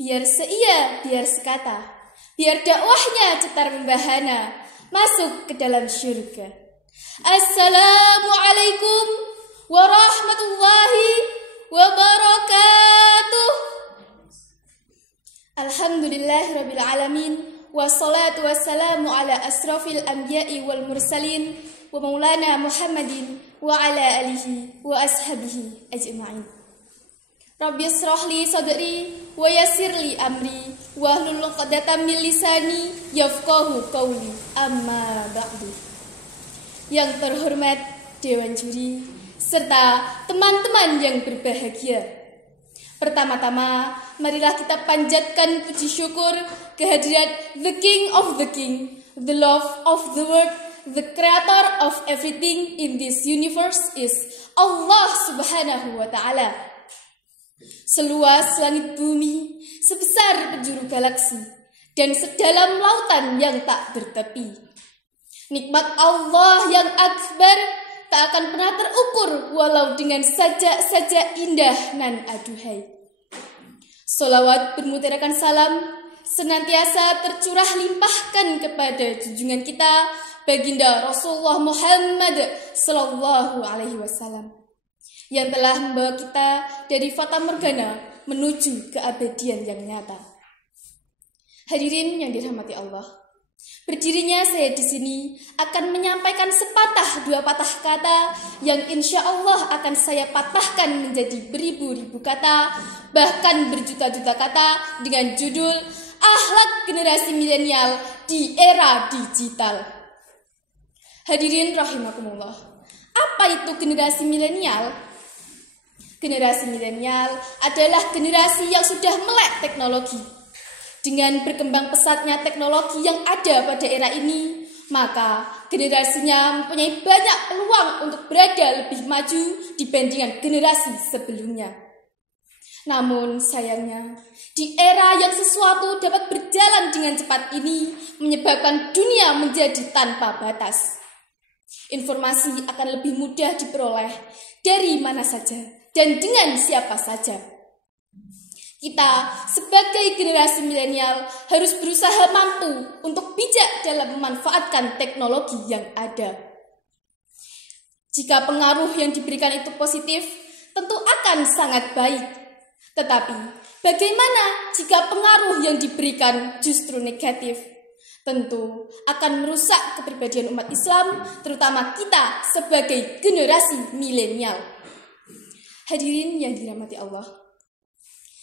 Biar seia, biar sekata, biar dakwahnya cetar membahana, masuk ke dalam syurga. Assalamualaikum warahmatullahi wabarakatuh. Alhamdulillahirabbil alamin, wassalatu wassalamu ala asrafil anbiya'i wal mursalin wa maulana Muhammadin wa ala alihi wa ashabihi ajma'in. Rabbi shrah li sadri wa yassir li amri wahlul 'uqdatam min lisani yafqahu qawli. Amma ba'du. Yang terhormat Dewan Juri serta teman-teman yang berbahagia. Pertama-tama, marilah kita panjatkan puji syukur kehadirat the King of the King, the love of the world, the creator of everything in this universe is Allah Subhanahu wa Ta'ala. Seluas langit bumi, sebesar penjuru galaksi, dan sedalam lautan yang tak bertepi. Nikmat Allah yang akbar tak akan pernah terukur walau dengan sajak-sajak indah nan aduhai. Sholawat bermutarakan salam senantiasa tercurah limpahkan kepada junjungan kita baginda Rasulullah Muhammad sallallahu alaihi wasallam yang telah membawa kita dari fata morgana menuju keabadian yang nyata. Hadirin yang dirahmati Allah, berdirinya saya di sini akan menyampaikan sepatah dua patah kata yang insya Allah akan saya patahkan menjadi beribu-ribu kata, bahkan berjuta-juta kata dengan judul Akhlak Generasi Milenial di Era Digital. Hadirin rahimakumullah, apa itu generasi milenial? Generasi milenial adalah generasi yang sudah melek teknologi. Dengan berkembang pesatnya teknologi yang ada pada era ini, maka generasinya mempunyai banyak peluang untuk berada lebih maju dibandingkan generasi sebelumnya. Namun sayangnya, di era yang sesuatu dapat berjalan dengan cepat ini menyebabkan dunia menjadi tanpa batas. Informasi akan lebih mudah diperoleh dari mana saja dan dengan siapa saja. Kita sebagai generasi milenial harus berusaha mampu untuk bijak dalam memanfaatkan teknologi yang ada. Jika pengaruh yang diberikan itu positif, tentu akan sangat baik. Tetapi, bagaimana jika pengaruh yang diberikan justru negatif? Tentu akan merusak kepribadian umat Islam, terutama kita sebagai generasi milenial. Hadirin yang dirahmati Allah,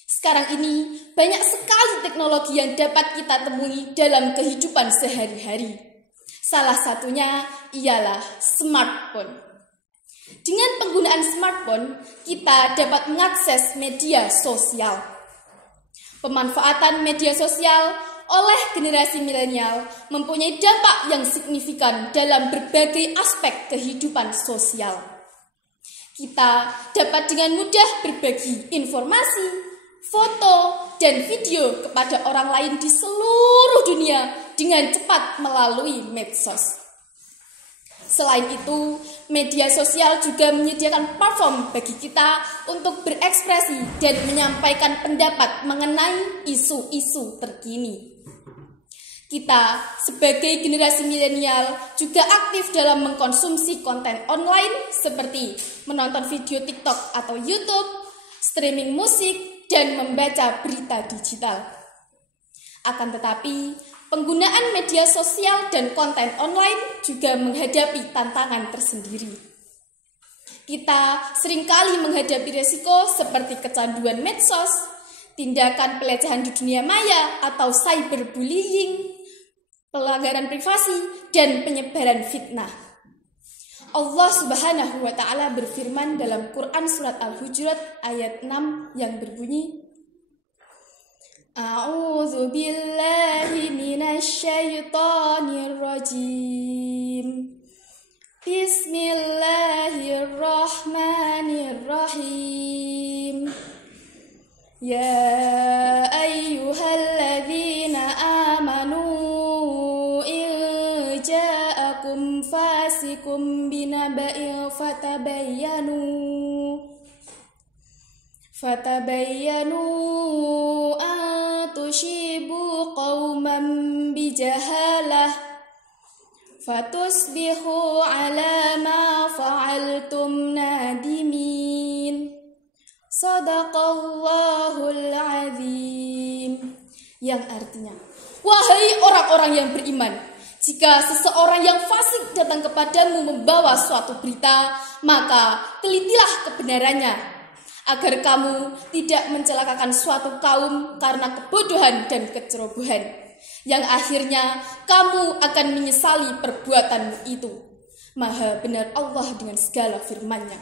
sekarang ini banyak sekali teknologi yang dapat kita temui dalam kehidupan sehari-hari. Salah satunya ialah smartphone. Dengan penggunaan smartphone, kita dapat mengakses media sosial. Pemanfaatan media sosial oleh generasi milenial mempunyai dampak yang signifikan dalam berbagai aspek kehidupan sosial. Kita dapat dengan mudah berbagi informasi, foto, dan video kepada orang lain di seluruh dunia dengan cepat melalui medsos. Selain itu, media sosial juga menyediakan platform bagi kita untuk berekspresi dan menyampaikan pendapat mengenai isu-isu terkini. Kita sebagai generasi milenial juga aktif dalam mengkonsumsi konten online seperti menonton video TikTok atau YouTube, streaming musik, dan membaca berita digital. Akan tetapi, penggunaan media sosial dan konten online juga menghadapi tantangan tersendiri. Kita seringkali menghadapi resiko seperti kecanduan medsos, tindakan pelecehan di dunia maya atau cyberbullying, pelanggaran privasi, dan penyebaran fitnah. Allah Subhanahu wa Ta'ala berfirman dalam Quran surat Al-Hujurat ayat 6 yang berbunyi, A'udzu billahi minasy syaithanir rajim. Bismillahirrahmanirrahim. Ya ayyuhalladzina amanu in ja'akum fasikum binaba'in fatabayyanu an jahalah fatusbihu ala ma fa'altum nadimin. Shadaqallahul azim. Yang artinya, wahai orang-orang yang beriman, jika seseorang yang fasik datang kepadamu membawa suatu berita, maka telitilah kebenarannya, agar kamu tidak mencelakakan suatu kaum karena kebodohan dan kecerobohan, yang akhirnya kamu akan menyesali perbuatanmu itu. Maha benar Allah dengan segala firman-Nya.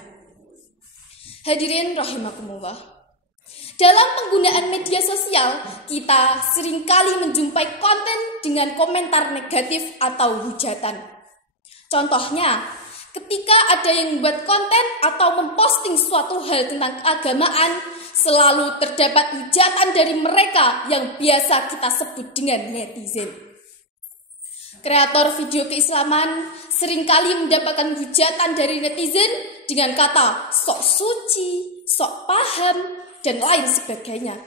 Hadirin rahimakumullah. Dalam penggunaan media sosial, kita seringkali menjumpai konten dengan komentar negatif atau hujatan. Contohnya, ketika ada yang membuat konten atau memposting suatu hal tentang keagamaan, selalu terdapat hujatan dari mereka yang biasa kita sebut dengan netizen. Kreator video keislaman seringkali mendapatkan hujatan dari netizen dengan kata sok suci, sok paham, dan lain sebagainya.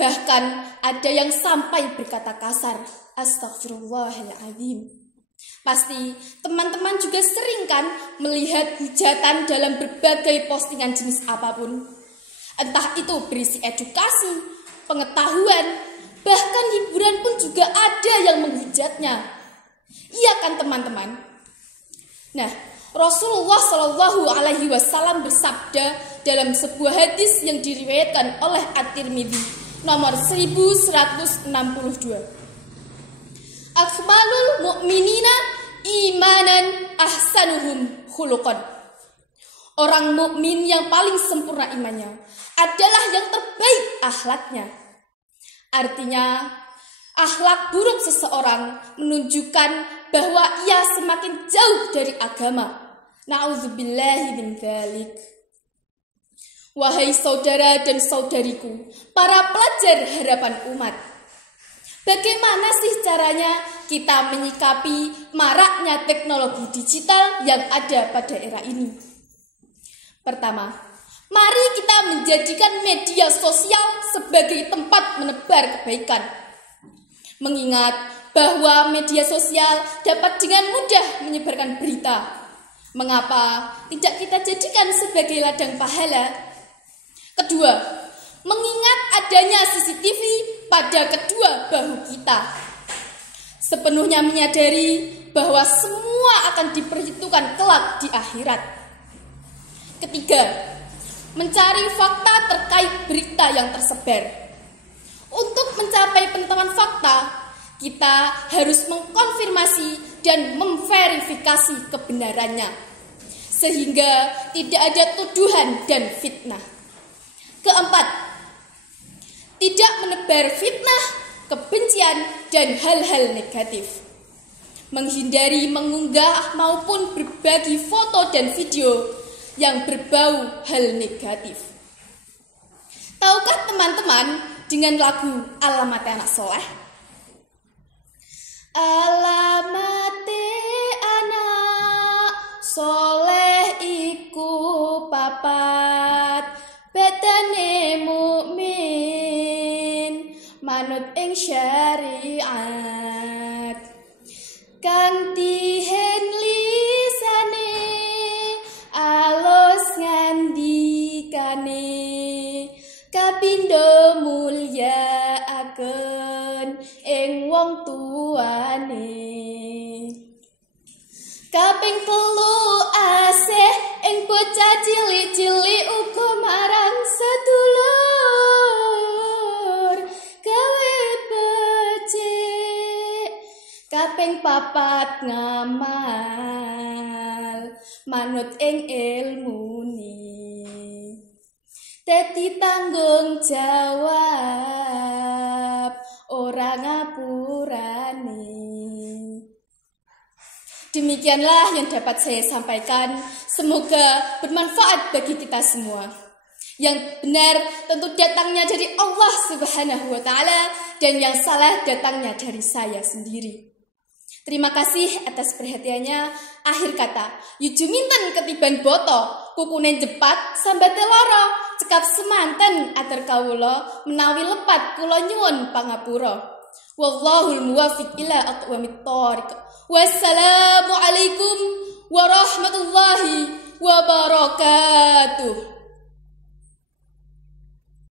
Bahkan ada yang sampai berkata kasar, astagfirullahaladzim. Pasti teman-teman juga sering kan melihat hujatan dalam berbagai postingan jenis apapun. Entah itu berisi edukasi, pengetahuan, bahkan hiburan pun juga ada yang menghujatnya. Iya kan teman-teman? Nah, Rasulullah Shallallahu Alaihi Wasallam bersabda dalam sebuah hadis yang diriwayatkan oleh At-Tirmidzi nomor 1162. Akmalul mu'minina imanan ahsanuhum khuluqan. Orang mukmin yang paling sempurna imannya adalah yang terbaik akhlaknya. Artinya, akhlak buruk seseorang menunjukkan bahwa ia semakin jauh dari agama. Na'udzubillahi min dzalik. Wahai saudara dan saudariku, para pelajar harapan umat, bagaimana sih caranya kita menyikapi maraknya teknologi digital yang ada pada era ini? Pertama, mari kita menjadikan media sosial sebagai tempat menebar kebaikan. Mengingat bahwa media sosial dapat dengan mudah menyebarkan berita, mengapa tidak kita jadikan sebagai ladang pahala? Kedua, mengingat adanya CCTV pada kedua bahu kita, sepenuhnya menyadari bahwa semua akan diperhitungkan kelak di akhirat. Ketiga, mencari fakta terkait berita yang tersebar. Untuk mencapai pengetahuan fakta, kita harus mengkonfirmasi dan memverifikasi kebenarannya, sehingga tidak ada tuduhan dan fitnah. Keempat, tidak menebar fitnah, kebencian, dan hal-hal negatif. Menghindari mengunggah maupun berbagi foto dan video yang berbau hal negatif. Tahukah teman-teman dengan lagu Alamate Anak Soleh? Alamate anak soleh iku papat, bedane mukmin manut ing syariat, kanthi hen lisane alus ngandikane, kapindo mulya aken ing wong tuane, kaping telu asih ing bocah cilik-cilik uga marang sedulur gawe becik, kaping papat ngamal manut ing ilmune, dadi tanggung jawab ora ngapurane. Demikianlah yang dapat saya sampaikan. Semoga bermanfaat bagi kita semua. Yang benar tentu datangnya dari Allah Subhanahu wa Ta'ala, dan yang salah datangnya dari saya sendiri. Terima kasih atas perhatiannya. Akhir kata, yujuminten ketiban boto, kukunen jepat sambate loro, cekap semanten atur kawula menawi lepat kula nyuwun pangapura. Wallahul muwaffiq ila aqwamit thoriq. Wassalamu alaikum warahmatullahi wabarakatuh.